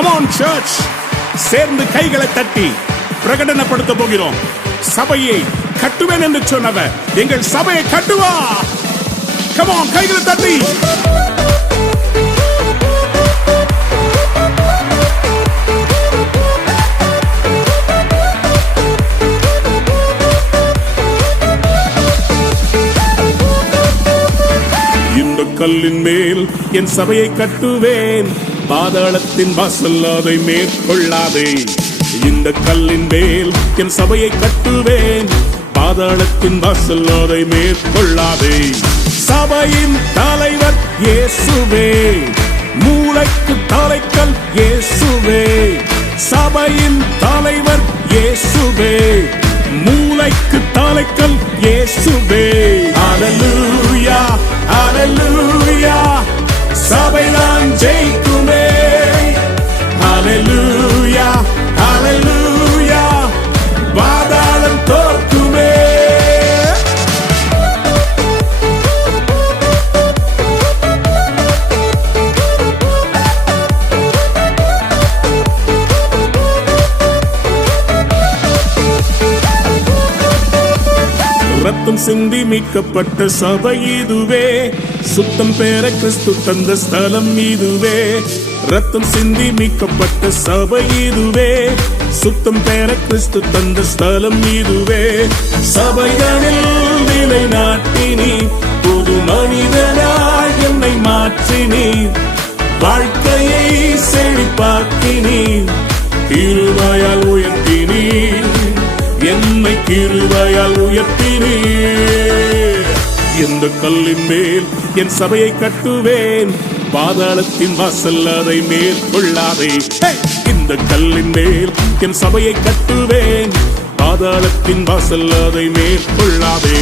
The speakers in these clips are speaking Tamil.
Come on church, சேர்ந்து கைகளை தட்டி பிரகடனப்படுத்த போகிறோம். சபையை கட்டுவேன் என்று சொன்னவர் எங்கள் சபையை கட்டுவா. Come on, கைகளை தட்டி. இந்த கல்லின் மேல் என் சபையை கட்டுவேன், பாதாளத்தின் வாசல் அதை மேற்கொள்ளாதே. இந்த கல்லின் மேல் என் சபையை கட்டுவேன், பாதாளத்தின் வாசல் அதை மேற்கொள்ளாதே. சபையின் தலைவர் இயேசுவே, மூளைக்கு தலைக்கல் இயேசுவே. சபையின் தலைவர் இயேசுவே, மூளைக்கு தலைக்கல் இயேசுவே. ஹல்லேலூயா ஹல்லேலூயா, சபைதான் ஜெயிக்குமே. ஹல்லேலூயா ஹல்லேலூயா, பாதாளம் தோற்குமே. ரத்தம் சிந்தி மீட்கப்பட்ட சபை இதுவே, சுத்தம் பெற கிறிஸ்து தந்த ஸ்தலம் இதுவே. ரத்தம் சிந்தி மீட்கப்பட்ட சபை இதுவே, சுத்தம் பெற கிறிஸ்து தந்த ஸ்தலம் இதுவே. சபைகளில் நிலை நாட்டினி, புது மனிதனாய் என்னை மாற்றினி, வாழ்க்கையை செழிப்பாக்கினி, கிருபையால் உயர்த்தினி, என்னை கிருபையால் உயர்த்தினி. இந்த கல்லின் மேல் என் சபையை கட்டுவேன், பாதாளத்தின் வாசல் அதை மேற்கொள்ளாதே. இந்த கல்லின் மேல் என் சபையை கட்டுவேன், பாதாளத்தின் வாசல் அதை மேற்கொள்ளாதே.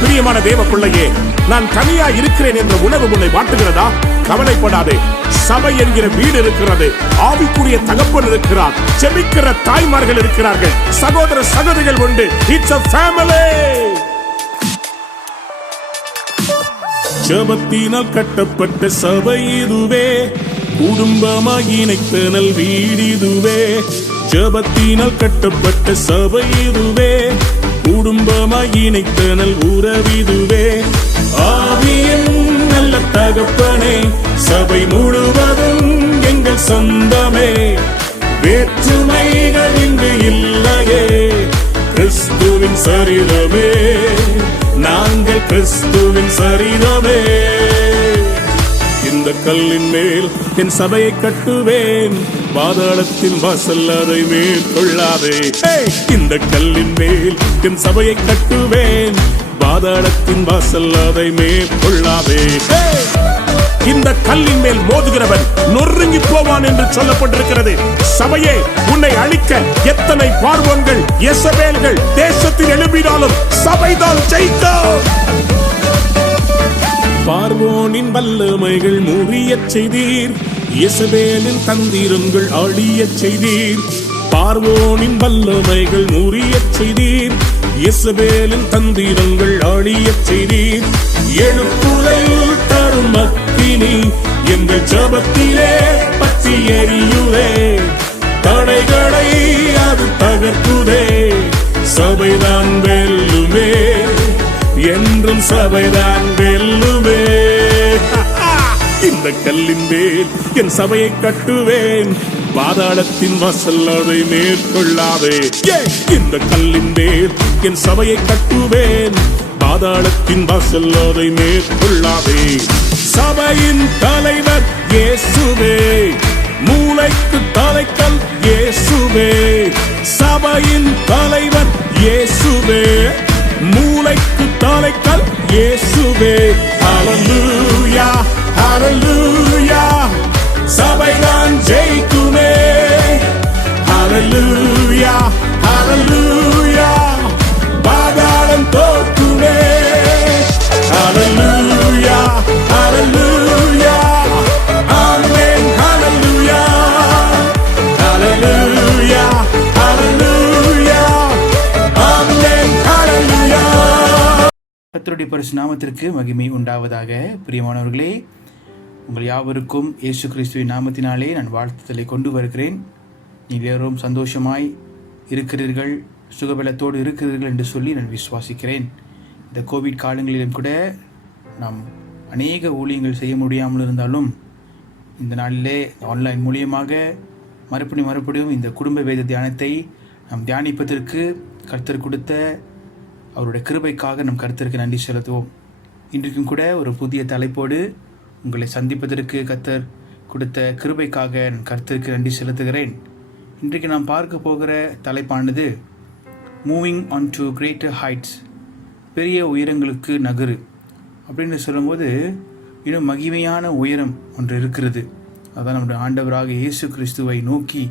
பிரியமான தேவ பிள்ளையே, நான் தனியா இருக்கிறேன் என்ற உணர்வு உன்னை வாட்டுகிறதா? கவலைப்படாதே, சபை என்கிற வீடு இருக்கிறது, ஆவிக்குரிய தகப்பன் இருக்கிறார், ஜெபிக்கிற தாய்மார்கள் இருக்கிறார்கள், சகோதர சகோதரிகள் உண்டு. It's a family. ஜெபத்தினால் கட்டப்பட்ட சபை இதுவே, குடும்பமாய் இணைத்தனல் வீடு இதுவே. ஜெபத்தினால் கட்டப்பட்ட சபை இதுவே, குடும்பமாய் இணைத்தனல் உறவிதுவே. ஆவியின் நல்ல தகப்பனே, சபை முழுவதும் எங்கள் சொந்தமே. வேற்றுமைகள் இங்கு இல்லையே, கிறிஸ்துவின் சரீரமே, நாங்கள் கிறிஸ்துவின் சரீரமே. இந்த கல்லின் மேல் என் சபையை கட்டுவேன், பாதாளத்தின் வாசல் அதை மேற்கொள்ளாதே. இந்த கல்லின் மேல் என் சபையை கட்டுவேன், பாதாளத்தின் வாசல் அதை மேற்கொள்ளாதே. இந்த கல்லின் மேல் மோதுகிறவன் நொறுங்கி போவான் என்று சொல்லப்பட்டிருக்கிறது. சபையே, உன்னை அழிக்க எத்தனை பார்வோன்கள் யேசபேல்கள் தேசத்தில் எழுப்பினாலும் சபைதான் ஜெயிக்கும். பார்வோனின் வல்லமைகள் முறியச் செய்தீர், யேசபேலின் தந்திரங்கள் அழியச் செய்தீர். பார்வோனின் வல்லமைகள் முறியச் செய்தீர், யேசபேலின் தந்திரங்கள் அழியச் செய்தீர். எழுப்புதல் தரும் அக்கினி எங்கள் ஜெபத்திலே பற்றி எரியுதே, தடைகளை அது தகர்க்குதே. சபைதான் வெல்லுமே, என்றும் சபைதான் வெல்லுமே. இந்த கல்லின் மேல் என் சபையை கட்டுவேன், பாதாளத்தின் வாசல் அதை மேற்கொள்ளாதே. இந்த கல்லின் மேல் என் சபையை கட்டுவேன், பாதாளத்தின் வாசல் அதை மேற்கொள்ளாதே. சபையின் தலைவர் இயேசுவே, மூளைக்கு தலைக்கல் இயேசுவே. சபையின் தலைவர் இயேசுவே, மூளைக்கு தலைக்கல் இயேசுவே. ஹல்லேலூயா ஹல்லேலூயா, சபைதான் ஜெயிக்குமே. ஹல்லேலூயா ஹல்லேலூயா, பாதாளம் தோற்குமே. ஹல்லேலூயா ஹல்லேலூயா, ஆமென் ஹல்லேலூயா. கர்த்தருடைய பரிசுத்த நாமத்திற்கு மகிமை உண்டாவதாக. பிரியமானவர்களே, உங்கள் யாவருக்கும் இயேசு கிறிஸ்துவின் நாமத்தினாலே நான் வாழ்த்துதலை கொண்டு வருகிறேன். நீங்கள் எல்லோரும் சந்தோஷமாய் இருக்கிறீர்கள், சுகபலத்தோடு இருக்கிறீர்கள் என்று சொல்லி நான் விசுவாசிக்கிறேன். இந்த கோவிட் காலங்களிலும் கூட நாம் அநேக ஊழியங்கள் செய்ய முடியாமல் இருந்தாலும் இந்த நாளிலே ஆன்லைன் மூலியமாக மறுபடியும் இந்த குடும்ப வேத தியானத்தை நாம் தியானிப்பதற்கு கர்த்தர் கொடுத்த அவருடைய கிருபைக்காக நம் கர்த்தருக்கு நன்றி செலுத்துவோம். இன்றைக்கும் கூட ஒரு புதிய தலைப்போடு உங்களை சந்திப்பதற்கு கர்த்தர் கொடுத்த கிருபைக்காக நான் கர்த்தருக்கு நன்றி செலுத்துகிறேன். இன்றைக்கு நாம் பார்க்க போகிற தலைப்பானது moving on to greater heights, பெரிய உயரங்களுக்கு நகரு அப்படின்னு சொல்லும்போது இன்னும் மகிமையான உயரம் ஒன்று இருக்கிறது. அதான் நம்முடைய ஆண்டவராக இயேசு கிறிஸ்துவை நோக்கி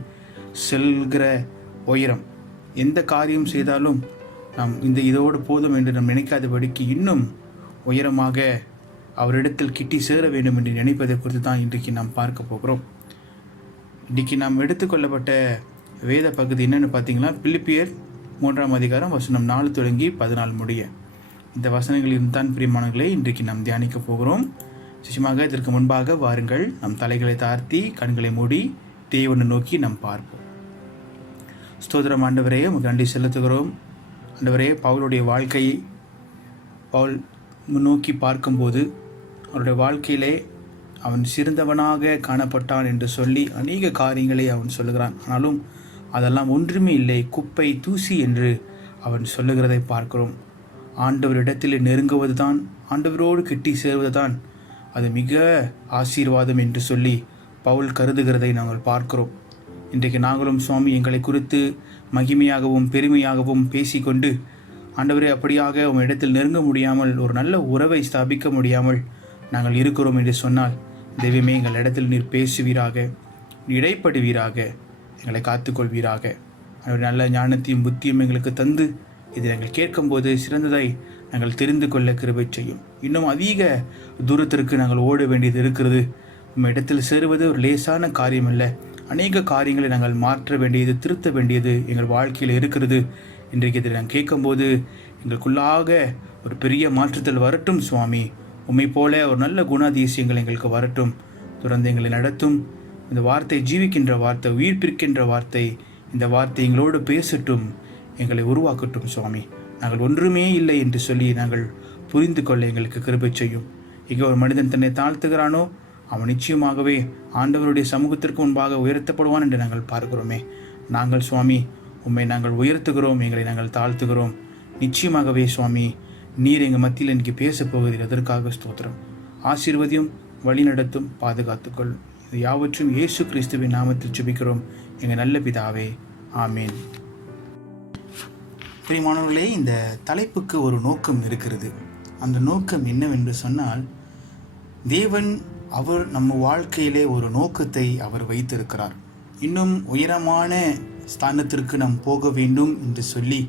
செல்கிற உயரம். எந்த காரியம் செய்தாலும் நாம் இதோடு போதும் என்று நாம் நினைக்காதபடிக்கு இன்னும் உயரமாக அவரிடத்தில் கிட்டி சேர வேண்டும் என்று நினைப்பதை குறித்து தான் இன்றைக்கு நாம் பார்க்க போகிறோம். இன்றைக்கு நாம் எடுத்துக்கொள்ளப்பட்ட வேத பகுதி என்னென்னு பார்த்தீங்கன்னா, பிலிப்பியர் 3ஆம் அதிகாரம் வசனம் 4 தொடங்கி 14 முடிய. இந்த வசனங்களில் தான் பிரியமானவர்களே இன்றைக்கு நாம் தியானிக்க போகிறோம். நிச்சயமாக இதற்கு முன்பாக வாருங்கள், நம் தலைகளை தாழ்த்தி கண்களை மூடி தேவனை நோக்கி நாம் பார்ப்போம். ஸ்தோத்திரம் ஆண்டவரே, உமக்கு நன்றி செலுத்துகிறோம். ஆண்டவரே, பவுலுடைய வாழ்க்கையை பவுல் முன்னோக்கி பார்க்கும்போது அவருடைய வாழ்க்கையிலே அவன் சிறந்தவனாக காணப்பட்டான் என்று சொல்லி அநேக காரியங்களை அவன் சொல்லுகிறான். ஆனாலும் அதெல்லாம் ஒன்றுமே இல்லை, குப்பை தூசி என்று அவன் சொல்லுகிறதை பார்க்கிறோம். ஆண்டவரிடத்தில் நெருங்குவது தான், ஆண்டவரோடு கிட்டி சேர்வது தான் அது மிக ஆசீர்வாதம் என்று சொல்லி பவுல் கருதுகிறதை நாங்கள் பார்க்கிறோம். இன்றைக்கு நாங்களும் சுவாமி எங்களை குறித்து மகிமையாகவும் பெருமையாகவும் பேசிக்கொண்டு, ஆண்டவரே அப்படியாக உங்கள் இடத்தில் நெருங்க முடியாமல், ஒரு நல்ல உறவை ஸ்தாபிக்க முடியாமல் நாங்கள் இருக்கிறோம் என்று சொன்னால், தெய்வமே எங்கள் இடத்தில் நீர் பேசுவீராக, இடைப்படுவீராக, எங்களை காத்துக்கொள்வீராக. நல்ல ஞானத்தையும் புத்தியும் எங்களுக்கு தந்து இதை நாங்கள் கேட்கும்போது சிறந்ததை நாங்கள் தெரிந்து கொள்ள கிருபை செய்யும். இன்னும் அதிக தூரத்திற்கு நாங்கள் ஓட வேண்டியது இருக்கிறது. உங்கள் இடத்தில் சேருவது ஒரு லேசான காரியம் அல்ல. அநேக காரியங்களை நாங்கள் மாற்ற வேண்டியது, திருத்த வேண்டியது எங்கள் வாழ்க்கையில் இருக்கிறது. இன்றைக்கு இதை நாங்கள் கேட்கும்போது எங்களுக்குள்ளாக ஒரு பெரிய மாற்றத்தில் வரட்டும் சுவாமி. உம்மை போல ஒரு நல்ல குணாதிசயங்கள் எங்களுக்கு வரட்டும். தொடர்ந்து எங்களை நடத்தும். இந்த வார்த்தை ஜீவிக்கின்ற வார்த்தை, உயிர்ப்பிக்கின்ற வார்த்தை. இந்த வார்த்தை எங்களோடு பேசட்டும், எங்களை உருவாக்கட்டும் சுவாமி. நாங்கள் ஒன்றுமே இல்லை என்று சொல்லி நாங்கள் புரிந்து கொள்ள எங்களுக்கு கிருபை செய்யும். இங்கே ஒரு மனிதன் தன்னை தாழ்த்துகிறானோ அவன் நிச்சயமாகவே ஆண்டவருடைய சமூகத்திற்கு முன்பாக உயர்த்தப்படுவான் என்று நாங்கள் பார்க்கிறோமே. நாங்கள் சுவாமி உம்மை நாங்கள் உயர்த்துகிறோம், எங்களை நாங்கள் தாழ்த்துகிறோம். நிச்சயமாகவே சுவாமி நீர் எங்கள் மத்தியில் எனக்கு பேசப் போகிறீர். அதற்காக ஸ்தோத்திரம். ஆசீர்வதியும், வழி நடத்தும், பாதுகாத்துக்கொள். இது யாவற்றும் இயேசு கிறிஸ்துவின் நாமத்தில் ஜெபிக்கிறோம் எங்கள் நல்ல பிதாவே, ஆமேன். பிரியமானவர்களே, இந்த தலைப்புக்கு ஒரு நோக்கம் இருக்கிறது. அந்த நோக்கம் என்னவென்று சொன்னால், தேவன் அவர் நம்ம வாழ்க்கையிலே ஒரு நோக்கத்தை அவர் வைத்திருக்கிறார். இன்னும் உயரமான ஸ்தானத்திற்கு நாம் போக வேண்டும் என்று சொல்லி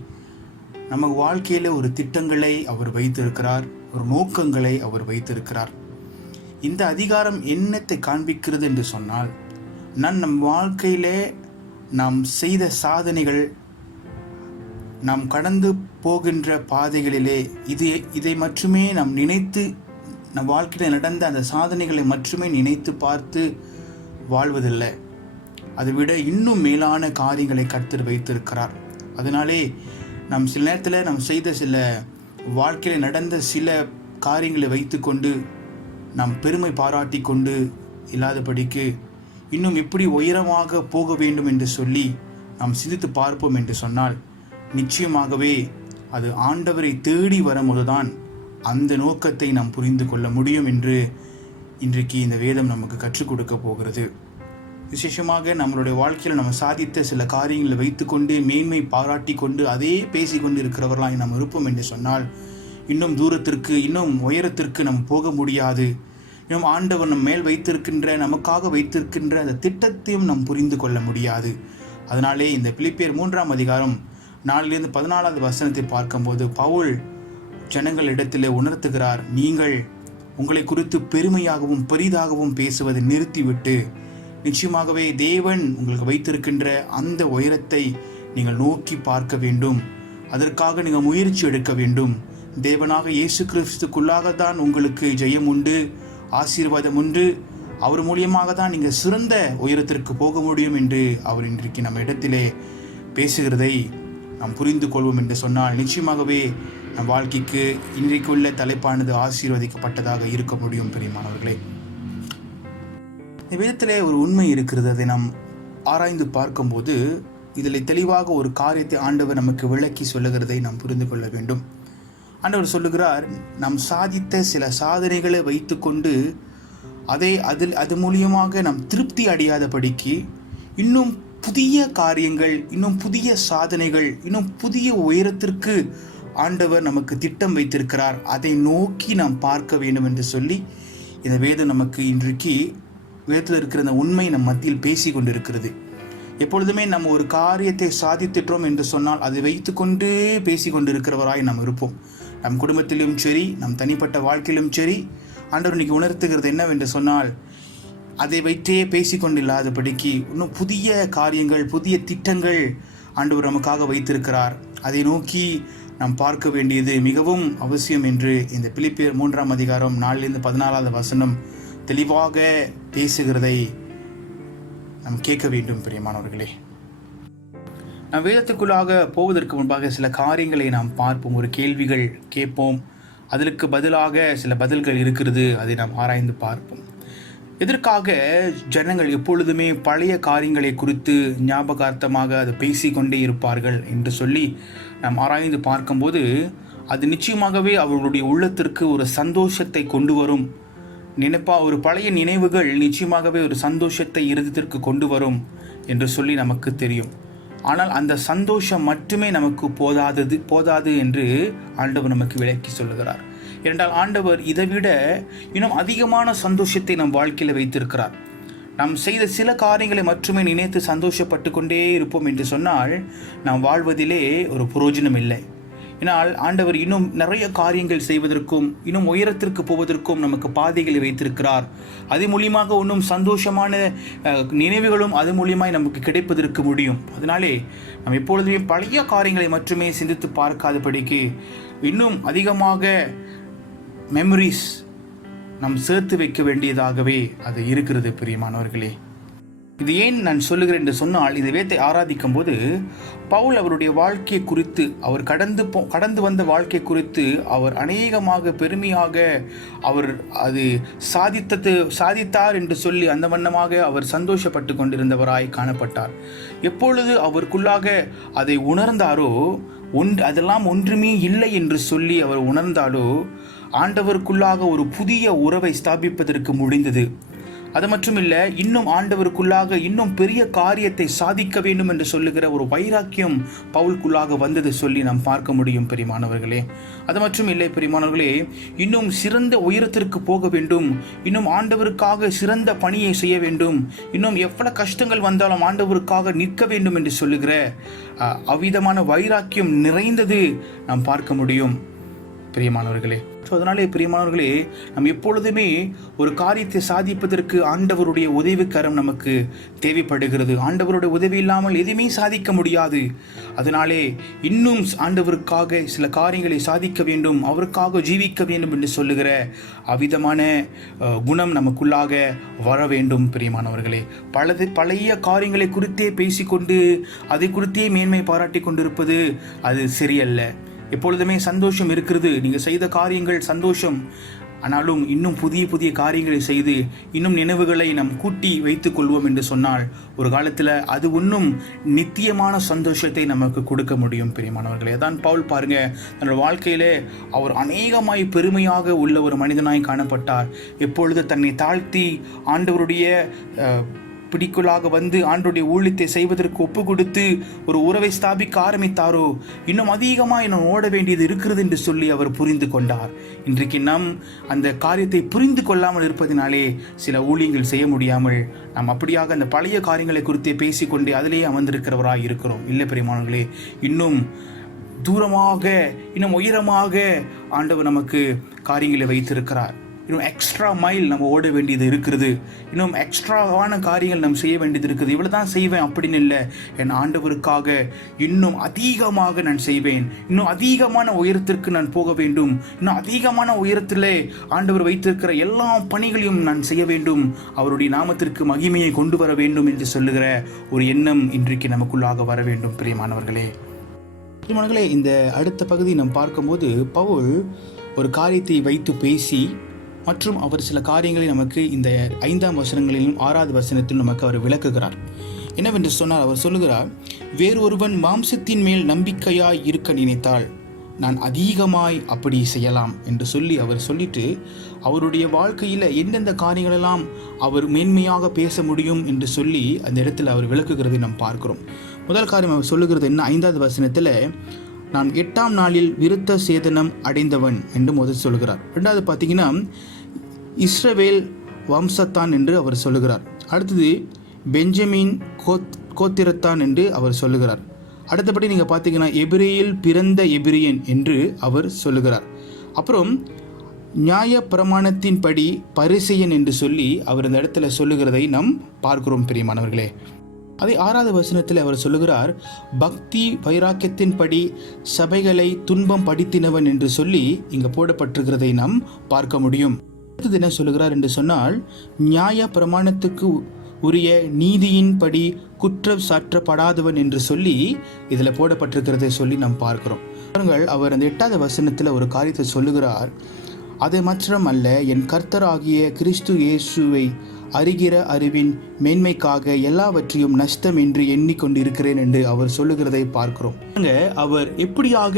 நம்ம வாழ்க்கையில் ஒரு திட்டங்களை அவர் வைத்திருக்கிறார், ஒரு நோக்கங்களை அவர் வைத்திருக்கிறார். இந்த அதிகாரம் என்னத்தை காண்பிக்கிறது என்று சொன்னால், நம் வாழ்க்கையிலே நாம் செய்த சாதனைகள், நாம் கடந்து போகின்ற பாதைகளிலே இதை மட்டுமே நாம் நினைத்து, நம் வாழ்க்கையில் நடந்த அந்த சாதனைகளை மட்டுமே நினைத்து பார்த்து வாழ்வதில்லை. அதை விட இன்னும் மேலான காரியங்களை கர்த்தர் வைத்திருக்கிறார். அதனாலே நாம் சில நேரத்தில் நாம் செய்த சில வாழ்க்கையில் நடந்த சில காரியங்களை வைத்து கொண்டு நாம் பெருமை பாராட்டி கொண்டு இல்லாதபடிக்கு இன்னும் எப்படி உயரமாக போக வேண்டும் என்று சொல்லி நாம் சிந்தித்து பார்ப்போம் என்று சொன்னால், நிச்சயமாகவே அது ஆண்டவரை தேடி வரும்போதுதான் அந்த நோக்கத்தை நாம் புரிந்து கொள்ள முடியும் என்று இன்றைக்கு இந்த வேதம் நமக்கு கற்றுக் கொடுக்க போகிறது. விசேஷமாக நம்மளுடைய வாழ்க்கையில் நம்ம சாதித்த சில காரியங்களை வைத்துக்கொண்டு மேன்மை பாராட்டி கொண்டு அதே பேசி கொண்டு இருக்கிறவர்களாய் நாம் இருப்போம் என்று சொன்னால், இன்னும் தூரத்திற்கு, இன்னும் உயரத்திற்கு நாம் போக முடியாது. இன்னும் ஆண்டவர் நம் மேல் வைத்திருக்கின்ற, நமக்காக வைத்திருக்கின்ற அந்த திட்டத்தையும் நாம் புரிந்து கொள்ள முடியாது. அதனாலே இந்த பிலிப்பியர் 3ஆம் அதிகாரம் 4 14 வசனத்தை பார்க்கும்போது பவுல் ஜனங்களிடத்தில் உணர்த்துகிறார், நீங்கள் உங்களை குறித்து பெருமையாகவும் பெரிதாகவும் பேசுவதை நிறுத்திவிட்டு நிச்சயமாகவே தேவன் உங்களுக்கு வைத்திருக்கின்ற அந்த உயரத்தை நீங்கள் நோக்கி பார்க்க வேண்டும். அதற்காக நீங்கள் முயற்சி எடுக்க வேண்டும். தேவனாக இயேசு கிறிஸ்துக்குள்ளாகத்தான் உங்களுக்கு ஜெயம் உண்டு, ஆசீர்வாதம் உண்டு. அவர் மூலியமாக தான் நீங்கள் சிறந்த உயரத்திற்கு போக முடியும் என்று அவர் இன்றைக்கு நம்ம இடத்திலே பேசுகிறதை நாம் புரிந்து கொள்வோம் என்று சொன்னால் நிச்சயமாகவே நம் வாழ்க்கைக்கு இன்றைக்குள்ள தலைப்பானது ஆசீர்வதிக்கப்பட்டதாக இருக்க முடியும். பிரியமானவர்களே, இந்த விதத்திலே ஒரு உண்மை இருக்கிறது. அதை நாம் ஆராய்ந்து பார்க்கும்போது இதில் தெளிவாக ஒரு காரியத்தை ஆண்டவர் நமக்கு விளக்கி சொல்லுகிறதை நாம் புரிந்து கொள்ள வேண்டும். ஆண்டவர் சொல்லுகிறார், நாம் சாதித்த சில சாதனைகளை வைத்துக்கொண்டு அது மூலியமாக நாம் திருப்தி அடையாதபடிக்கு இன்னும் புதிய காரியங்கள், இன்னும் புதிய சாதனைகள், இன்னும் புதிய உயரத்திற்கு ஆண்டவர் நமக்கு திட்டம் வைத்திருக்கிறார். அதை நோக்கி நாம் பார்க்க வேண்டும் என்று சொல்லி இந்த வேதம் நமக்கு இன்றைக்கு வேதத்தில் இருக்கிற அந்த உண்மை நம் மத்தியில் பேசி கொண்டிருக்கிறது. எப்பொழுதுமே நம்ம ஒரு காரியத்தை சாதித்திட்டோம் என்று சொன்னால் அதை வைத்து கொண்டே பேசி கொண்டிருக்கிறவராய் நாம் இருப்போம். நம் குடும்பத்திலும் சரி, நம் தனிப்பட்ட வாழ்க்கையிலும் சரி, ஆண்டவர் இன்னைக்கு உணர்த்துகிறது என்னவென்று சொன்னால், அதை வைத்தே பேசிக்கொண்டில்லாதபடிக்கு இன்னும் புதிய காரியங்கள், புதிய திட்டங்கள் ஆண்டவர் நமக்காக வைத்திருக்கிறார். அதை நோக்கி நாம் பார்க்க வேண்டியது மிகவும் அவசியம் என்று இந்த பிலிப்பியர் 3ஆம் அதிகாரம் 4-14 வசனம் தெளிவாக பேசுகிறதை நாம் கேட்க வேண்டும். பிரியமானவர்களே, நாம் வேதத்துக்குள்ளாக போவதற்கு முன்பாக சில காரியங்களை நாம் பார்ப்போம், ஒரு கேள்விகள் கேட்போம், அதற்கு பதிலாக சில பதில்கள் இருக்கிறது, அதை நாம் ஆராய்ந்து பார்ப்போம். எதற்காக ஜனங்கள் எப்பொழுதுமே பழைய காரியங்களை குறித்து ஞாபகார்த்தமாக அதை பேசிக்கொண்டே இருப்பார்கள் என்று சொல்லி நாம் ஆராய்ந்து பார்க்கும்போது அது நிச்சயமாகவே அவர்களுடைய உள்ளத்திற்கு ஒரு சந்தோஷத்தை கொண்டு வரும். ஒரு பழைய நினைவுகள் நிச்சயமாகவே ஒரு சந்தோஷத்தை இருதயத்திற்கு கொண்டு வரும் என்று சொல்லி நமக்கு தெரியும். ஆனால் அந்த சந்தோஷம் மட்டுமே நமக்கு போதாது என்று ஆண்டவர் நமக்கு விளக்கி சொல்லுகிறார். ஏனென்றால் ஆண்டவர் இதைவிட இன்னும் அதிகமான சந்தோஷத்தை நம் வாழ்க்கையில் வைத்திருக்கிறார். நாம் செய்த சில காரியங்களை மட்டுமே நினைத்து சந்தோஷப்பட்டு கொண்டே இருப்போம் என்று சொன்னால் நாம் வாழ்வதிலே ஒரு பிரயோஜனம் இல்லை. ஏன்னால் ஆண்டவர் இன்னும் நிறைய காரியங்கள் செய்வதற்கும் இன்னும் உயரத்திற்கு போவதற்கும் நமக்கு பாதைகளை வைத்திருக்கிறார். அது மூலியமாக இன்னும் சந்தோஷமான நினைவுகளும் அது மூலியமாய் நமக்கு கிடைப்பதற்கு முடியும். அதனாலே நாம் எப்பொழுதுமே பழைய காரியங்களை மட்டுமே சிந்தித்து பார்க்காதபடிக்கு இன்னும் அதிகமாக மெமரிஸ் நாம் சேர்த்து வைக்க வேண்டியதாகவே அது இருக்கிறது. பிரியமானவர்களே, இது ஏன் நான் சொல்லுகிறேன் என்று சொன்னால், இந்த வேதத்தை ஆராதிக்கும் போது பவுல் அவருடைய வாழ்க்கையை குறித்து, அவர் கடந்து வந்த வாழ்க்கை குறித்து அவர் அநேகமாக பெருமையாக அவர் அது சாதித்தார் என்று சொல்லி அந்த வண்ணமாக அவர் சந்தோஷப்பட்டு கொண்டிருந்தவராய் காணப்பட்டார். எப்பொழுது அவருக்குள்ளாக அதை உணர்ந்தாரோ, அதெல்லாம் ஒன்றுமே இல்லை என்று சொல்லி அவர் உணர்ந்தாலோ ஆண்டவருக்குள்ளாக ஒரு புதிய உறவை ஸ்தாபிப்பதற்கு முடிந்தது. அது மட்டுமில்ல, இன்னும் ஆண்டவருக்குள்ளாக இன்னும் பெரிய காரியத்தை சாதிக்க வேண்டும் என்று சொல்லுகிற ஒரு வைராக்கியம் பவுலுக்குள்ளாக வந்தது சொல்லி நாம் பார்க்க முடியும். பிரியமானவர்களே, அது மட்டும் இல்லை பிரியமானவர்களே, இன்னும் சிறந்த உயரத்திற்கு போக வேண்டும், இன்னும் ஆண்டவருக்காக சிறந்த பணியை செய்ய வேண்டும், இன்னும் எவ்வளவு கஷ்டங்கள் வந்தாலும் ஆண்டவருக்காக நிற்க வேண்டும் என்று சொல்லுகிற அவ்விதமான வைராக்கியம் நிறைந்தது நாம் பார்க்க முடியும். பிரியமானவர்களே, அதனாலே பிரியமானவர்களே, நாம் எப்பொழுதுமே ஒரு காரியத்தை சாதிப்பதற்கு ஆண்டவருடைய உதவிக்கரம் நமக்கு தேவைப்படுகிறது. ஆண்டவருடைய உதவி இல்லாமல் எதுவுமே சாதிக்க முடியாது. அதனாலே இன்னும் ஆண்டவருக்காக சில காரியங்களை சாதிக்க வேண்டும், அவருக்காக ஜீவிக்க வேண்டும் என்று சொல்லுகிற அவ்விதமான குணம் நமக்குள்ளாக வர வேண்டும். பிரியமானவர்களே, பழைய காரியங்களை குறித்தே பேசிக்கொண்டு அதை குறித்தே மேன்மை பாராட்டி கொண்டிருப்பது அது சரியல்ல. எப்பொழுதுமே சந்தோஷம் இருக்கிறது, நீங்கள் செய்த காரியங்கள் சந்தோஷம், ஆனாலும் இன்னும் புதிய காரியங்களை செய்து இன்னும் நினைவுகளை நாம் கூட்டி வைத்துக் கொள்வோம் என்று சொன்னால் ஒரு காலத்தில் அது இன்னும் நித்தியமான சந்தோஷத்தை நமக்கு கொடுக்க முடியும். பிரியமானவர்களே, அதான் பவுல் பாருங்க, தன்னோட வாழ்க்கையிலே அவர் அநேகமாய் பெருமையாக உள்ள ஒரு மனிதனாய் காணப்பட்டார். எப்பொழுது தன்னை தாழ்த்தி ஆண்டவருடைய பிடிக்குள்ளாக வந்து ஆண்டவருடைய ஊழியத்தை செய்வதற்கு ஒப்பு கொடுத்து ஒரு உறவை ஸ்தாபிக்க ஆரம்பித்தாரோ, இன்னும் அதிகமாக நான் ஓட வேண்டியது இருக்கிறது என்று சொல்லி அவர் புரிந்து கொண்டார். இன்றைக்கு நாம் அந்த காரியத்தை புரிந்து கொள்ளாமல் இருப்பதினாலே சில ஊழியங்கள் செய்ய முடியாமல் நாம் அப்படியாக அந்த பழைய காரியங்களை குறித்தே பேசிக்கொண்டே அதிலேயே அமர்ந்திருக்கிறவராக இருக்கிறோம். இல்லை பிரியமானவர்களே, இன்னும் தூரமாக இன்னும் உயரமாக ஆண்டவர் நமக்கு காரியங்களை வைத்திருக்கிறார். இன்னும் எக்ஸ்ட்ரா மைல் நம்ம ஓட வேண்டியது இருக்கிறது, இன்னும் எக்ஸ்ட்ராவான காரியங்கள் நம்ம செய்ய வேண்டியது இருக்குது. இவ்வளோ தான் செய்வேன் அப்படின்னு இல்லை, என் ஆண்டவருக்காக இன்னும் அதிகமாக நான் செய்வேன், இன்னும் அதிகமான உயரத்திற்கு நான் போக வேண்டும், இன்னும் அதிகமான உயரத்திலே ஆண்டவர் வைத்திருக்கிற எல்லா பணிகளையும் நான் செய்ய வேண்டும், அவருடைய நாமத்திற்கு மகிமையை கொண்டு வர வேண்டும் என்று சொல்லுகிற ஒரு எண்ணம் இன்றைக்கு நமக்குள்ளாக வர வேண்டும். பிரியமானவர்களே, இந்த அடுத்த பகுதி நாம் பார்க்கும்போது பவுல் ஒரு காரியத்தை வைத்து பேசி மற்றும் அவர் சில காரியங்களை நமக்கு இந்த 5ஆம் வசனங்களிலும் 6வது வசனத்திலும் நமக்கு அவர் விளக்குகிறார். என்னவென்று சொன்னால், அவர் சொல்லுகிறார், வேறு ஒருவன் மாம்சத்தின் மேல் நம்பிக்கையாய் இருக்க நினைத்தால் நான் அதிகமாய் அப்படி செய்யலாம் என்று சொல்லி அவர் சொல்லிட்டு அவருடைய வாழ்க்கையில் எந்தெந்த காரியங்களெல்லாம் அவர் மேன்மையாக பேச முடியும் என்று சொல்லி அந்த இடத்துல அவர் விளக்குகிறதை நாம் பார்க்கிறோம். முதல் காரியம் அவர் சொல்லுகிறது என்ன? 5வது வசனத்தில், நான் 8ஆம் நாளில் விருத்த சேதனம் அடைந்தவன் என்று முதல் சொல்கிறார். ரெண்டாவது பார்த்தீங்கன்னா இஸ்ரவேல் வம்சத்தான் என்று அவர் சொல்லுகிறார். அடுத்தது பெஞ்சமின் கோத்திரத்தான் என்று அவர் சொல்லுகிறார். அடுத்தபடி நீங்கள் பார்த்தீங்கன்னா எபிரேயில் பிறந்த எபிரியன் என்று அவர் சொல்லுகிறார். அப்புறம் நியாய பிரமாணத்தின்படி பரிசெயன் என்று சொல்லி அவர் இந்த இடத்துல சொல்லுகிறதை நாம் பார்க்கிறோம். பிரியமானவர்களே, அதே 6வது வசனத்தில் அவர் சொல்லுகிறார், பக்தி வைராக்கியத்தின்படி சபைகளை துன்பம் படித்தினவன் என்று சொல்லி இங்கே போடப்பட்டிருக்கிறதை நாம் பார்க்க முடியும். அடுத்தது என்ன சொல்லுகிறார் என்று சொன்னால், நியாய பிரமாணத்துக்கு உரிய நீதியின்படி குற்றம் சாற்றப்படாதவன் என்று சொல்லி இதில் போடப்பட்டிருக்கிறதை சொல்லி நாம் பார்க்கிறோம். அவர் அந்த 8வது வசனத்தில் ஒரு காரியத்தை சொல்லுகிறார், அது மாத்திரமல்ல, என் கர்த்தராகிய கிறிஸ்து இயேசுவை அறிகிற அறிவின் மேன்மைக்காக எல்லாவற்றையும் நஷ்டம் என்று எண்ணிக்கொண்டிருக்கிறேன் என்று அவர் சொல்லுகிறதை பார்க்கிறோம். அவர் எப்படியாக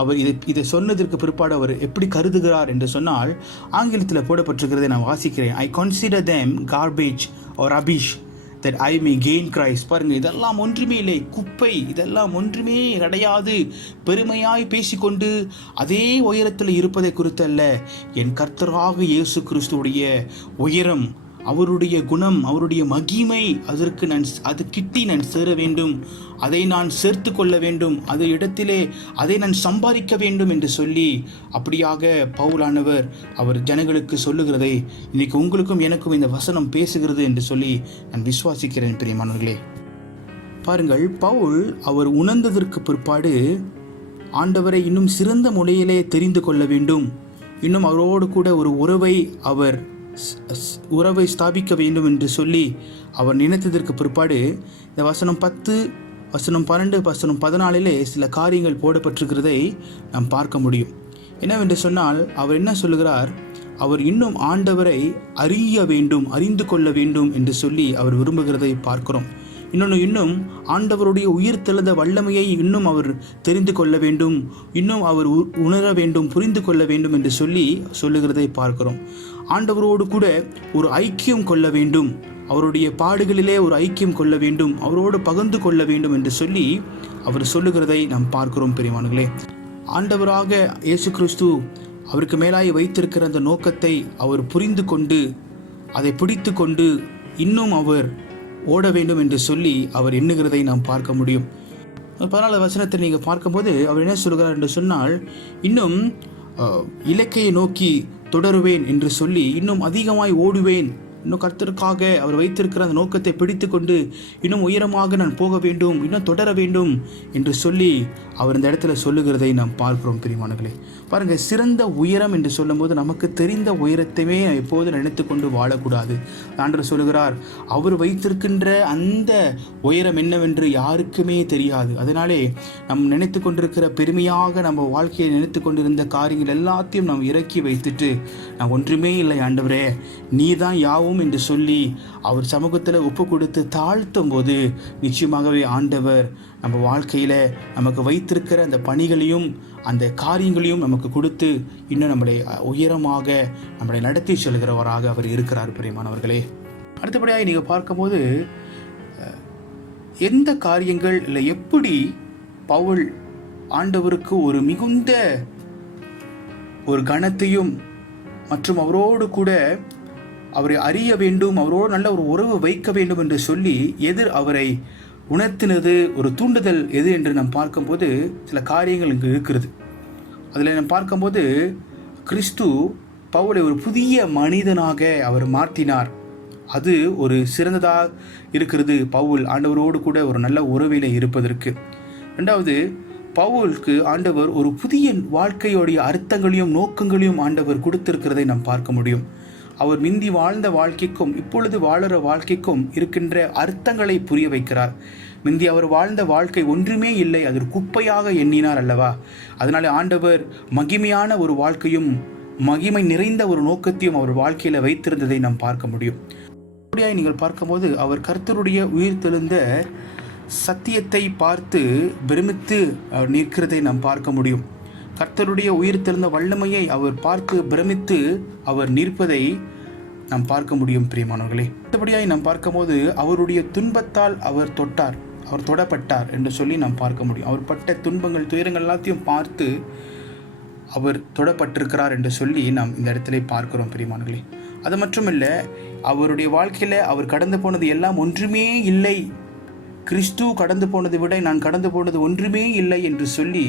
அவர் இதை சொன்னதற்கு பிற்பாடு அவர் எப்படி கருதுகிறார் என்று சொன்னால், ஆங்கிலத்தில் போடப்பட்டிருக்கிறதை நான் வாசிக்கிறேன். ஐ consider them garbage or rubbish that I may gain Christ. பாருங்க, இதெல்லாம் ஒன்றுமே இல்லை, குப்பை, இதெல்லாம் ஒன்றுமே கிடையாது. பெருமையாய் பேசிக்கொண்டு அதே உயரத்தில் இருப்பதை குறித்தல்ல, என் கர்த்தராக இயேசு கிறிஸ்துவுடைய உயரம், அவருடைய குணம், அவருடைய மகிமை, அது கிட்டி நான் சேர வேண்டும், அதை நான் சேர்த்து கொள்ள வேண்டும், அது இடத்திலே அதை நான் சம்பாதிக்க வேண்டும் என்று சொல்லி அப்படியாக பவுலானவர் அவர் ஜனங்களுக்கு சொல்லுகிறதை இன்னைக்கு உங்களுக்கும் எனக்கும் இந்த வசனம் பேசுகிறது என்று சொல்லி நான் விசுவாசிக்கிறேன். பிரியமானவர்களே, பாருங்கள், பவுல் அவர் உணர்ந்ததற்கு பிற்பாடு ஆண்டவரை இன்னும் சிறந்த முறையிலே தெரிந்து கொள்ள வேண்டும், இன்னும் அவரோடு கூட ஒரு உறவை ஸ்தாபிக்க வேண்டும் என்று சொல்லி அவர் நினைத்ததற்கு பிற்பாடு இந்த வசனம் 10, வசனம் 12, வசனம் 14 சில காரியங்கள் போடப்பட்டிருக்கிறதை நாம் பார்க்க முடியும். என்னவென்று சொன்னால், அவர் என்ன சொல்லுகிறார், அவர் இன்னும் ஆண்டவரை அறிந்து கொள்ள வேண்டும் என்று சொல்லி அவர் விரும்புகிறதை பார்க்கிறோம். இன்னும் ஆண்டவருடைய உயிர் தெழுந்த வல்லமையை இன்னும் அவர் தெரிந்து கொள்ள வேண்டும், இன்னும் அவர் உணர வேண்டும், புரிந்து கொள்ள வேண்டும் என்று சொல்லி சொல்லுகிறதை பார்க்கிறோம். ஆண்டவரோடு கூட ஒரு ஐக்கியம் கொள்ள வேண்டும், அவருடைய பாடுகளிலே ஒரு ஐக்கியம் கொள்ள வேண்டும், அவரோடு பகிர்ந்து கொள்ள வேண்டும் என்று சொல்லி அவர் சொல்லுகிறதை நாம் பார்க்கிறோம். பிரியமானவர்களே, ஆண்டவராக இயேசு கிறிஸ்து அவருக்கு மேலாய் வைத்திருக்கிற அந்த நோக்கத்தை அவர் புரிந்து கொண்டு அதை பிடித்து கொண்டு இன்னும் அவர் ஓட வேண்டும் என்று சொல்லி அவர் எண்ணுகிறதை நாம் பார்க்க முடியும். 14வது வசனத்தை நீங்கள் பார்க்கும்போது அவர் என்ன சொல்கிறார் என்று சொன்னால், இன்னும் இலக்கையை நோக்கி தொடருவேன் என்று சொல்லி இன்னும் அதிகமாய் ஓடுவேன், இன்னும் கர்த்தருக்காக அவர் வைத்திருக்கிற அந்த நோக்கத்தை பிடித்து கொண்டு இன்னும் உயரமாக நான் போக வேண்டும், இன்னும் தொடர வேண்டும் என்று சொல்லி அவர் இந்த இடத்துல சொல்லுகிறதை நாம் பார்க்கிறோம். பிரியமானவர்களே, பாருங்கள், சிறந்த உயரம் என்று சொல்லும்போது நமக்கு தெரிந்த உயரத்தையே எப்போது நினைத்து கொண்டு வாழக்கூடாது. ஆண்டவர் சொல்லுகிறார், அவர் வைத்திருக்கின்ற அந்த உயரம் என்னவென்று யாருக்குமே தெரியாது. அதனாலே நம் நினைத்து கொண்டிருக்கிற பெருமையாக நம்ம வாழ்க்கையை நினைத்து கொண்டிருந்த காரியங்கள் எல்லாத்தையும் நாம் இறக்கி வைத்துட்டு, நான் ஒன்றுமே இல்லை ஆண்டவரே, நீ தான் யாவும் என்று சொல்லி அவர் சமூகத்தில் ஒப்பு கொடுத்து தாழ்த்தும் போது நிச்சயமாகவே ஆண்டவர் நம்ம வாழ்க்கையில் நமக்கு வைத்திருக்கிற அந்த பணிகளையும் அந்த காரியங்களையும் நமக்கு கொடுத்து இன்னும் நம்மளை உயரமாக நம்மளை நடத்தி செல்கிறவராக அவர் இருக்கிறார். பிரியமானவர்களே, அடுத்தபடியாக நீங்கள் பார்க்கும்போது எந்த காரியங்கள் இல்லை எப்படி பவுல் ஆண்டவருக்கு ஒரு மிகுந்த ஒரு கணத்தையும் மற்றும் அவரோடு கூட அவரை அறிய வேண்டும், அவரோடு நல்ல ஒரு உறவு வைக்க வேண்டும் என்று சொல்லி அவரை உணர்த்தினது ஒரு தூண்டுதல் எது என்று நாம் பார்க்கும்போது சில காரியங்கள் இங்கு இருக்கிறது. அதில் நாம் பார்க்கும்போது கிறிஸ்து பவுலை ஒரு புதிய மனிதனாக அவர் மாற்றினார். அது ஒரு சிறந்ததாக இருக்கிறது பவுல் ஆண்டவரோடு கூட ஒரு நல்ல உறவில இருப்பதற்கு. ரெண்டாவது, பவுலுக்கு ஆண்டவர் ஒரு புதிய வாழ்க்கையோடைய அர்த்தங்களையும் நோக்கங்களையும் ஆண்டவர் கொடுத்திருக்கிறதை நாம் பார்க்க முடியும். அவர் முந்தி வாழ்ந்த வாழ்க்கைக்கும் இப்பொழுது வாழுற வாழ்க்கைக்கும் இருக்கின்ற அர்த்தங்களை புரிய வைக்கிறார். முந்தி அவர் வாழ்ந்த வாழ்க்கை ஒன்றுமே இல்லை, அது ஒரு குப்பையாக எண்ணினார் அல்லவா. அதனால ஆண்டவர் மகிமையான ஒரு வாழ்க்கையும் மகிமை நிறைந்த ஒரு நோக்கத்தையும் அவர் வாழ்க்கையில் வைத்திருந்ததை நாம் பார்க்க முடியும். அப்படியாக நீங்கள் பார்க்கும்போது அவர் கர்த்தருடைய உயிர்த்தெழுந்த சத்தியத்தை பார்த்து பிரமித்து நிற்கிறதை நாம் பார்க்க முடியும். கர்த்தருடைய உயிர்த்தெழுந்த வல்லமையை அவர் பார்த்து பிரமித்து அவர் நிற்பதை நாம் பார்க்க முடியும் பிரியமானவர்களே. மற்றபடியாக நாம் பார்க்கும்போது அவருடைய துன்பத்தால் அவர் தொடப்பட்டார் என்று சொல்லி நாம் பார்க்க முடியும். அவர் பட்ட துன்பங்கள் துயரங்கள் எல்லாத்தையும் பார்த்து அவர் தொடப்பட்டிருக்கிறார் என்று சொல்லி நாம் இந்த இடத்துல பார்க்கிறோம் பிரியமானவர்களே. அது மட்டுமில்லை, அவருடைய வாழ்க்கையில் அவர் கடந்து போனது எல்லாம் ஒன்றுமே இல்லை, கிறிஸ்து கடந்து போனதை விட நான் கடந்து போனது ஒன்றுமே இல்லை என்று சொல்லி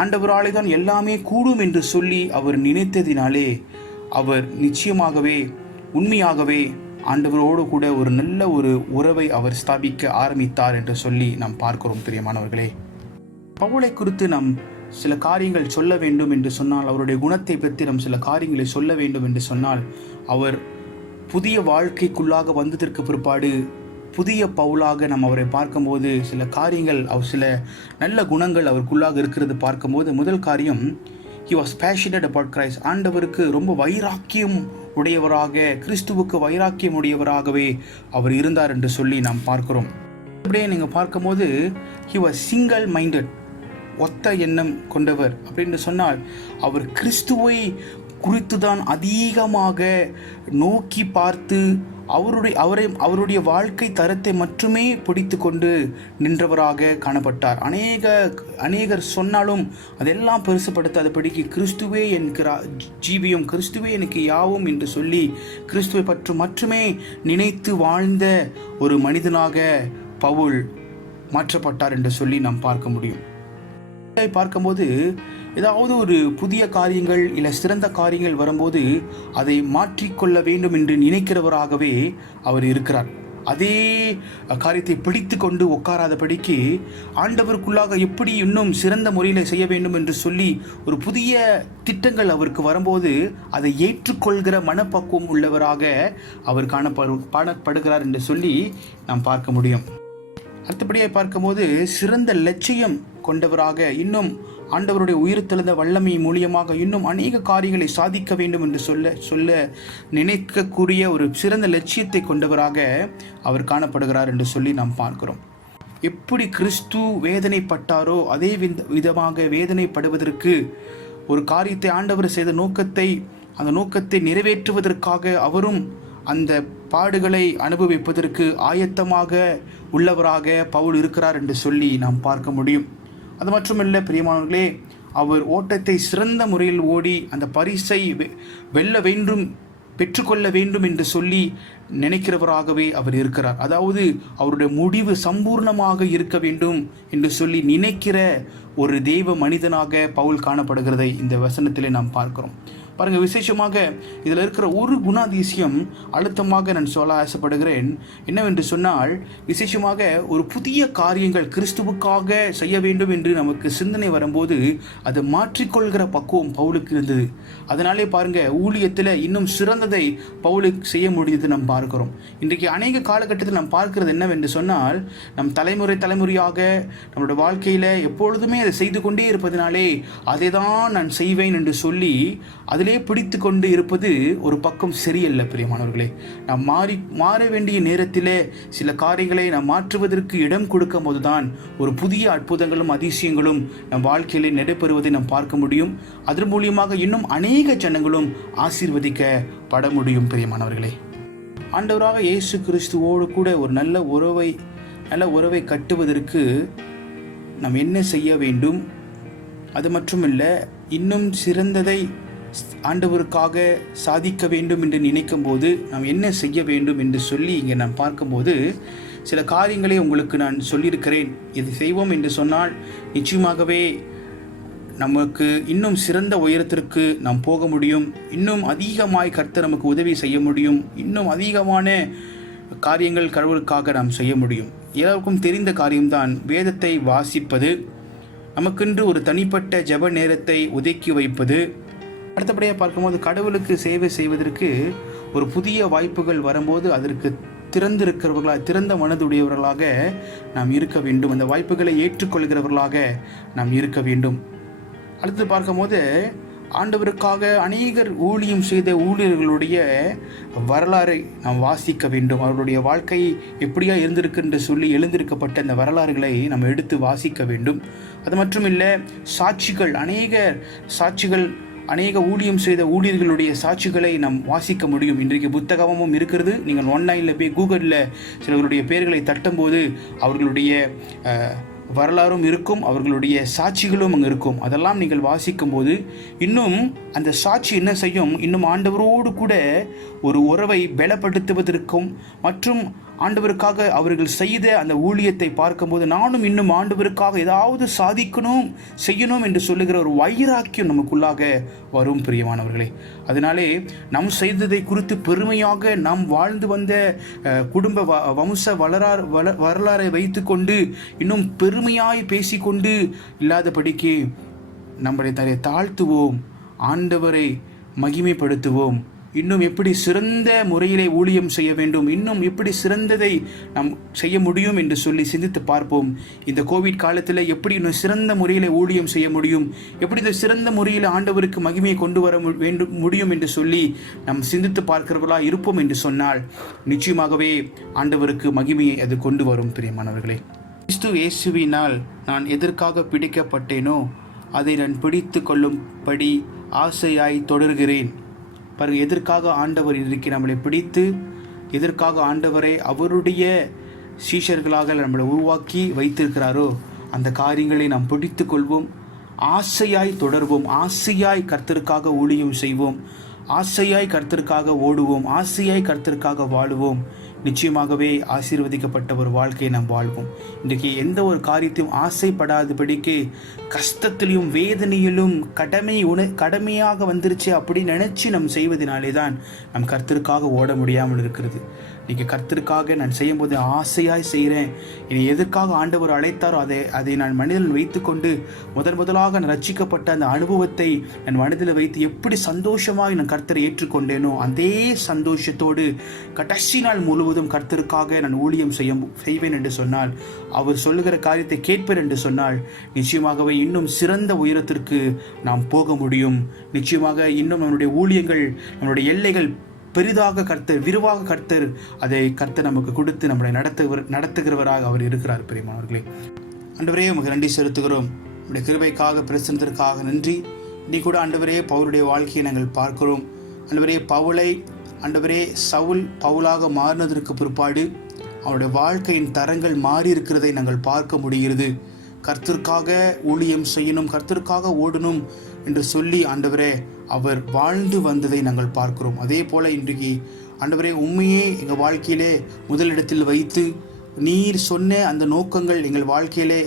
ஆண்டவராலே தான் எல்லாமே கூடும் என்று சொல்லி அவர் நினைத்ததினாலே அவர் நிச்சயமாகவே உண்மையாகவே ஆண்டவரோடு கூட ஒரு நல்ல ஒரு உறவை அவர் ஸ்தாபிக்க ஆரம்பித்தார் என்று சொல்லி நாம் பார்க்கிறோம் பிரியமானவர்களே. பவுலை குறித்து நாம் சில காரியங்கள் சொல்ல வேண்டும் என்று சொன்னால், அவருடைய குணத்தை பற்றி நாம் சில காரியங்களை சொல்ல வேண்டும் என்று சொன்னால், அவர் புதிய வாழ்க்கைக்குள்ளாக வந்ததற்கு பிற்பாடு புதிய பவுலாக நாம் அவரை பார்க்கும்போது சில காரியங்கள், அவர் சில நல்ல குணங்கள் அவருக்குள்ளாக இருக்கிறது பார்க்கும்போது, முதல் காரியம், he was passionate about Christ. ஆண்டவருக்கு ரொம்ப வைராக்கியம் உடையவராக, கிறிஸ்துவுக்கு வைராக்கியம் உடையவராகவே அவர் இருந்தார் என்று சொல்லி நாம் பார்க்கிறோம். அப்படியே நீங்கள் பார்க்கும்போது he was single minded, ஒத்த எண்ணம் கொண்டவர் அப்படின்னு சொன்னால், அவர் கிறிஸ்துவை குறித்து தான் அதிகமாக நோக்கி பார்த்து அவருடைய வாழ்க்கை தரத்தை மட்டுமே பிடித்து கொண்டு நின்றவராக காணப்பட்டார். அநேகர் சொன்னாலும் அதெல்லாம் பெருசுபடுத்தாதபடிக்கு கிறிஸ்துவே எனக்கு ஜீவியம், கிறிஸ்துவே எனக்கு யாவும் என்று சொல்லி கிறிஸ்துவை பற்றி மட்டுமே நினைத்து வாழ்ந்த ஒரு மனிதனாக பவுல் மாற்றப்பட்டார் என்று சொல்லி நாம் பார்க்க முடியும். பார்க்கும்போது ஏதாவது ஒரு புதிய காரியங்கள் இல்லை சிறந்த காரியங்கள் வரும்போது அதை மாற்றிக்கொள்ள வேண்டும் என்று நினைக்கிறவராகவே அவர் இருக்கிறார். அதே காரியத்தை பிடித்து கொண்டு உட்காராதபடிக்கு ஆண்டவருக்குள்ளாக எப்படி இன்னும் சிறந்த முறையில் செய்ய வேண்டும் என்று சொல்லி ஒரு புதிய திட்டங்கள் அவருக்கு வரும்போது அதை ஏற்றுக்கொள்கிற மனப்பக்குவம் உள்ளவராக அவர் காணப்படுகிறார் என்று சொல்லி நாம் பார்க்க முடியும். அடுத்தபடியாக பார்க்கும்போது சிறந்த லட்சியம் கொண்டவராக, இன்னும் ஆண்டவருடைய உயிர்த்தெழுந்த வல்லமை மூலியமாக இன்னும் அநேக காரியங்களை சாதிக்க வேண்டும் என்று சொல்ல நினைக்கக்கூடிய ஒரு சிறந்த லட்சியத்தை கொண்டவராக அவர் காணப்படுகிறார் என்று சொல்லி நாம் பார்க்கிறோம். எப்படி கிறிஸ்து வேதனைப்பட்டாரோ அதே விதமாக வேதனைப்படுவதற்கு, ஒரு காரியத்தை ஆண்டவர் செய்த அந்த நோக்கத்தை நிறைவேற்றுவதற்காக அவரும் அந்த பாடுகளை அனுபவிப்பதற்கு ஆயத்தமாக உள்ளவராக பவுல் இருக்கிறார் என்று சொல்லி நாம் பார்க்க முடியும். அது மட்டுமல்ல பிரியமானவர்களே, அவர் ஓட்டத்தை சிறந்த முறையில் ஓடி அந்த பரிசை வெல்ல வேண்டும், பெற்றுக்கொள்ள வேண்டும் என்று சொல்லி நினைக்கிறவராகவே அவர் இருக்கிறார். அதாவது அவருடைய முடிவு சம்பூர்ணமாக இருக்க வேண்டும் என்று சொல்லி நினைக்கிற ஒரு தெய்வ மனிதனாக பவுல் காணப்படுகிறதை இந்த வசனத்திலே நாம் பார்க்கிறோம். பாருங்க, விசேஷமாக இதில் இருக்கிற ஒரு குணாதிசயம் அழுத்தமாக நான் சொல்ல ஆசைப்படுகிறேன். என்னவென்று சொன்னால், விசேஷமாக ஒரு புதிய காரியங்கள் கிறிஸ்துவுக்காக செய்ய வேண்டும் என்று நமக்கு சிந்தனை வரும்போது அதை மாற்றிக்கொள்கிற பக்குவம் பவுலுக்கு இருந்தது. அதனாலே பாருங்க, ஊழியத்தில் இன்னும் சிறந்ததை பவுலுக்கு செய்ய முடியுது நாம் பார்க்கிறோம். இன்றைக்கு அநேக காலகட்டத்தில் நாம் பார்க்கிறது என்னவென்று சொன்னால், நம் தலைமுறையாக நம்மளுடைய வாழ்க்கையில் எப்பொழுதுமே அதை செய்து கொண்டே இருப்பதனாலே அதை தான் நான் செய்வேன் என்று சொல்லி அதிலே பிடித்து கொண்டு இருப்பது ஒரு பக்கம் சரியல்ல பிரியமானவர்களே. நாம் மாற வேண்டிய நேரத்தில் சில காரியங்களை நாம் மாற்றுவதற்கு இடம் கொடுக்கும் போதுதான் ஒரு புதிய அற்புதங்களும் அதிசயங்களும் நம் வாழ்க்கையிலே நடைபெறுவதை நாம் பார்க்க முடியும். அதன் மூலியமாக இன்னும் அநேக ஜனங்களும் ஆசீர்வதிக்கப்பட முடியும் பிரியமானவர்களே. ஆண்டவராக இயேசு கிறிஸ்துவோடு கூட ஒரு நல்ல உறவை கட்டுவதற்கு நாம் என்ன செய்ய வேண்டும்? அது மட்டுமல்ல, இன்னும் சிறந்ததை ஆண்டவருக்காக சாதிக்க வேண்டும் என்று நினைக்கும் போது நாம் என்ன செய்ய வேண்டும் என்று சொல்லி இங்கே நான் பார்க்கும்போது சில காரியங்களை உங்களுக்கு நான் சொல்லியிருக்கிறேன். இது செய்வோம் என்று சொன்னால் நிச்சயமாகவே நமக்கு இன்னும் சிறந்த உயரத்திற்கு நாம் போக முடியும். இன்னும் அதிகமாய் கர்த்தர் நமக்கு உதவி செய்ய முடியும். இன்னும் அதிகமான காரியங்கள் கடவுளுக்காக நாம் செய்ய முடியும். எல்லாருக்கும் தெரிந்த காரியம்தான் வேதத்தை வாசிப்பது, நமக்கென்று ஒரு தனிப்பட்ட ஜெப நேரத்தை ஒதுக்கி வைப்பது. அடுத்தபடியாக பார்க்கும்போது கடவுளுக்கு சேவை செய்வதற்கு ஒரு புதிய வாய்ப்புகள் வரும்போது அதற்கு திறந்த மனதுடையவர்களாக நாம் இருக்க வேண்டும். அந்த வாய்ப்புகளை ஏற்றுக்கொள்கிறவர்களாக நாம் இருக்க வேண்டும். அடுத்து பார்க்கும்போது ஆண்டவருக்காக அநேகர் ஊழியம் செய்த ஊழியர்களுடைய வரலாறை நாம் வாசிக்க வேண்டும். அவர்களுடைய வாழ்க்கை எப்படியா இருந்திருக்கு என்று சொல்லி எழுந்திருக்கப்பட்ட அந்த வரலாறுகளை நம்ம எடுத்து வாசிக்க வேண்டும். அது மட்டும் இல்லை, அநேக ஊழியம் செய்த ஊழியர்களுடைய சாட்சிகளை நாம் வாசிக்க முடியும். இன்றைக்கு புத்தகமும் இருக்கிறது. நீங்கள் ஆன்லைனில் போய் கூகுளில் சிலருடைய பெயர்களை தட்டும்போது அவர்களுடைய வரலாறும் இருக்கும், அவர்களுடைய சாட்சிகளும் அங்கே இருக்கும். அதெல்லாம் நீங்கள் வாசிக்கும் போது இன்னும் அந்த சாட்சி என்ன செய்யும், இன்னும் ஆண்டவரோடு கூட ஒரு உறவை பலப்படுத்துவதற்கும் மற்றும் ஆண்டவருக்காக அவர்கள் செய்த அந்த ஊழியத்தை பார்க்கும்போது நானும் இன்னும் ஆண்டவருக்காக ஏதாவது செய்யணும் என்று சொல்லுகிற ஒரு வைராக்கியம் நமக்குள்ளாக வரும் பிரியமானவர்களே. அதனாலே நாம் செய்ததை குறித்து பெருமையாக நாம் வாழ்ந்து வந்த குடும்ப வம்ச வரலாறை வைத்துக்கொண்டு இன்னும் பெருமையாய் பேசிக்கொண்டு இல்லாதபடிக்கு நம்மளை தாழ்த்துவோம், ஆண்டவரை மகிமைப்படுத்துவோம். இன்னும் எப்படி சிறந்த முறையிலே ஊழியம் செய்ய வேண்டும், இன்னும் எப்படி சிறந்ததை நாம் செய்ய முடியும் என்று சொல்லி சிந்தித்து பார்ப்போம். இந்த கோவிட் காலத்தில் எப்படி இன்னும் சிறந்த முறையில் ஊழியம் செய்ய முடியும், எப்படி இந்த சிறந்த முறையில் ஆண்டவருக்கு மகிமையை கொண்டு வர முடியும் என்று சொல்லி நாம் சிந்தித்து பார்க்கிறவர்களாக இருப்போம் என்று சொன்னால் நிச்சயமாகவே ஆண்டவருக்கு மகிமையை அது கொண்டு வரும். பிரியமானவர்களே, கிறிஸ்து இயேசுவினால் நான் எதற்காக பிடிக்கப்பட்டேனோ அதை நான் பிடித்து கொள்ளும்படி ஆசையாய் தொடர்கிறேன். பாருங்கள், எதற்காக ஆண்டவர் இன்றைக்கு நம்மளை பிடித்து, எதற்காக ஆண்டவரை அவருடைய சீஷர்களாக நம்மளை உருவாக்கி வைத்திருக்கிறாரோ அந்த காரியங்களை நாம் பிடித்து கொள்வோம், ஆசையாய் தொடர்வோம், ஆசையாய் கர்த்தருக்காக ஊழியம் செய்வோம், ஆசையாய் கர்த்தருக்காக ஓடுவோம், ஆசையாய் கர்த்தருக்காக வாழுவோம். நிச்சயமாகவே ஆசீர்வதிக்கப்பட்ட ஒரு வாழ்க்கையை நாம் வாழ்வோம். இன்றைக்கு எந்த ஒரு காரியத்தையும் ஆசைப்படாதபடிக்கு கஷ்டத்திலும் வேதனையிலும் கடமையாக வந்துருச்சு அப்படின்னு நினச்சி நம் செய்வதனாலே தான் நம் கர்த்தருக்காக ஓட முடியாமல் இருக்கிறது. இன்றைக்கி கர்த்தருக்காக நான் செய்யும்போது ஆசையாய் செய்கிறேன். இனி எதற்காக ஆண்டவர் அழைத்தாரோ அதை நான் மனதில் வைத்துக்கொண்டு முதலாக நான் ரட்சிக்கப்பட்ட அந்த அனுபவத்தை என் மனதில் வைத்து எப்படி சந்தோஷமாக நான் கர்த்தரை ஏற்றுக்கொண்டேனோ அதே சந்தோஷத்தோடு கடைசி நாள் முழுவதும் கர்த்தருக்காக நான் ஊழியம் செய்வேன் என்று சொன்னால், அவர் சொல்லுகிற காரியத்தை கேட்பேன் என்று சொன்னால் நிச்சயமாகவே இன்னும் சிறந்த உயரத்திற்கு நாம் போக முடியும். நிச்சயமாக இன்னும் நம்முடைய ஊழியங்கள், நம்முடைய எல்லைகள் பெரிதாக விரிவாக அதை கர்த்தர் நமக்கு கொடுத்து நம்மளை நடத்துகிறவராக அவர் இருக்கிறார். பிரியமானவர்களே, ஆண்டவரே உமக்கு நன்றி செலுத்துகிறோம். உடைய கிருபைக்காக பிரசன்னத்திற்காக நன்றி. இன்னைக்கு கூட ஆண்டவரே பவுலுடைய வாழ்க்கையை நாங்கள் பார்க்கிறோம். ஆண்டவரே சவுல் பவுலாக மாறினதற்கு பிற்பாடு அவருடைய வாழ்க்கையின் தரங்கள் மாறி இருக்கிறதை நாங்கள் பார்க்க முடிகிறது. கர்த்தருக்காக ஊழியம் செய்யணும், கர்த்தருக்காக ஓடணும் என்று சொல்லி ஆண்டவரே அவர் வாழ்ந்து வந்ததை நாங்கள் பார்க்கிறோம். அதே போல இன்றைக்கு ஆண்டவரே உண்மையே எங்கள் வாழ்க்கையிலே முதலிடத்தில் வைத்து நீர் சொன்ன அந்த நோக்கங்கள் எங்கள் வாழ்க்கையிலே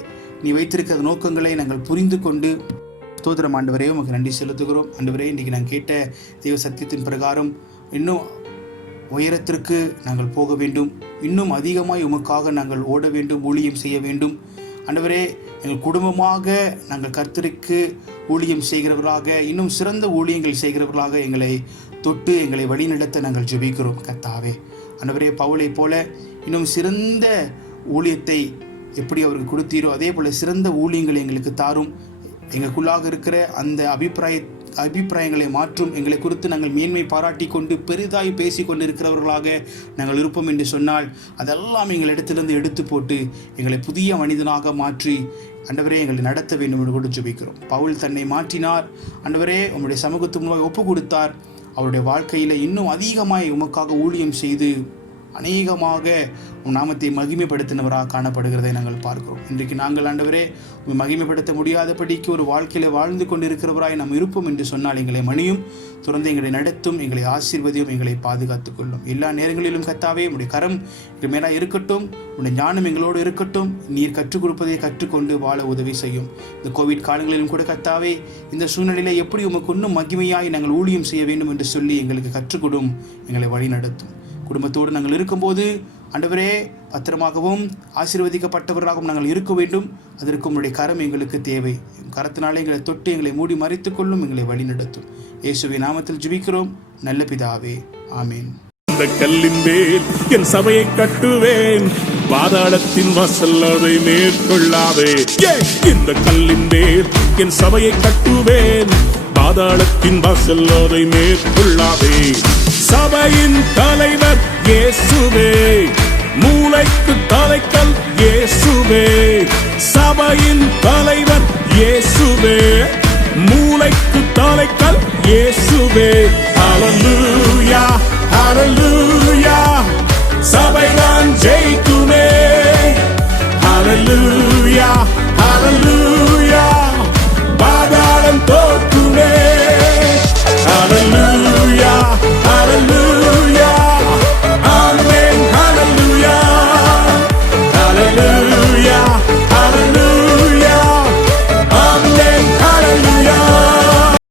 நீ வைத்திருக்கிற நோக்கங்களை நாங்கள் புரிந்து கொண்டு ஸ்தோத்திரம் ஆண்டவரே உமக்கு நன்றி செலுத்துகிறோம். ஆண்டவரே இன்றைக்கி நான் கேட்ட தெய்வ சத்தியத்தின் பிரகாரம் இன்னும் உயரத்திற்கு நாங்கள் போக வேண்டும், இன்னும் அதிகமாய் உமக்காக நாங்கள் ஓட வேண்டும், ஊழியம் செய்ய வேண்டும். ஆண்டவரே எங்கள் குடும்பமாக நாங்கள் கர்த்தருக்கு ஊழியம் செய்கிறவர்களாக, இன்னும் சிறந்த ஊழியங்கள் செய்கிறவர்களாக எங்களை வழிநடத்த நாங்கள் ஜெபிக்கிறோம். கர்த்தாவே ஆண்டவரே பவுலை போல இன்னும் சிறந்த ஊழியத்தை எப்படி அவருக்கு கொடுத்தீரோ அதே போல் சிறந்த ஊழியங்களை எங்களுக்கு தாரும். எங்களுக்குள்ளாக இருக்கிற அந்த அபிப்பிராயங்களை மாற்றும். எங்களை குறித்து நாங்கள் மேன்மை பாராட்டி கொண்டு பெரிதாய் பேசி கொண்டு இருக்கிறவர்களாக நாங்கள் இருப்போம் என்று சொன்னால் அதெல்லாம் எங்களிடத்திலிருந்து எடுத்து போட்டு எங்களை புதிய மனிதனாக மாற்றி ஆண்டவரே எங்களை நடத்த வேண்டும் என்று கூட ஜெபிக்கிறோம். பவுல் தன்னை மாற்றினார். ஆண்டவரே உம்முடைய சமூகத்து முன்பாக ஒப்பு கொடுத்தார். அவருடைய வாழ்க்கையில் இன்னும் அதிகமாய் உமக்காக ஊழியம் செய்து அநேகமாக உம் நாமத்தை மகிமைப்படுத்தினவராக காணப்படுகிறதை நாங்கள் பார்க்கிறோம். இன்றைக்கு நாங்கள் ஆண்டவரே உம்மை மகிமைப்படுத்த முடியாதபடிக்கு ஒரு வாழ்க்கையில வாழ்ந்து கொண்டிருக்கிறவராய் நாம் இருப்போம் என்று சொன்னால் எங்களை மணியும் தொடர்ந்து எங்களை நடத்தும், எங்களை ஆசீர்வதியும், எங்களை பாதுகாத்துக் கொள்ளும். எல்லா நேரங்களிலும் கர்த்தாவே உம்முடைய கரம் எங்கள் மேலா இருக்கட்டும், உம்முடைய ஞானம் எங்களோடு இருக்கட்டும். நீர் கற்றுக் கொடுப்பதை கற்றுக்கொண்டு வாழ உதவி செய்யும். இந்த கோவிட் காலங்களிலும் கூட கர்த்தாவே இந்த சூழ்நிலையில எப்படி உமக்கு இன்னும் மகிமையாய் நாங்கள் ஊழியம் செய்ய வேண்டும் என்று சொல்லி எங்களுக்கு கற்றுக் கொடும், எங்களை வழி நடத்தும். குடும்பத்தோடு நாங்கள் இருக்கும்போது ஆண்டவரே பத்திரமாகவும் ஆசீர்வதிக்கப்பட்டவர்களாகவும் நாங்கள் இருக்க வேண்டும். அதற்கு உம்முடைய கரம் எங்களுக்கு தேவை. கரத்தினாலே எங்களை தொட்டு எங்களை மூடி மறைத்துக் கொள்ளும், எங்களை வழி நடத்தும். இயேசுவின் நாமத்தில் ஜெபிக்கிறோம் நல்ல பிதாவே, ஆமீன். இந்த கல்லின் மேல் என் சபையை கட்டுவேன், பாதாளத்தின் வாசல் அதை மேற்கொள்ளாதே. இந்த கல்லின் மேல் என் சபையை கட்டுவேன், பாதாளத்தின் வாசல் அதை மேற்கொள்ளாதே. சபையின் தலைவர் இயேசுவே, மூளைக்கு தலைக்கல் இயேசுவே. சபையின் தலைவர் இயேசுவே, மூளைக்கு தலைக்கல் இயேசுவே. ஹல்லேலூயா.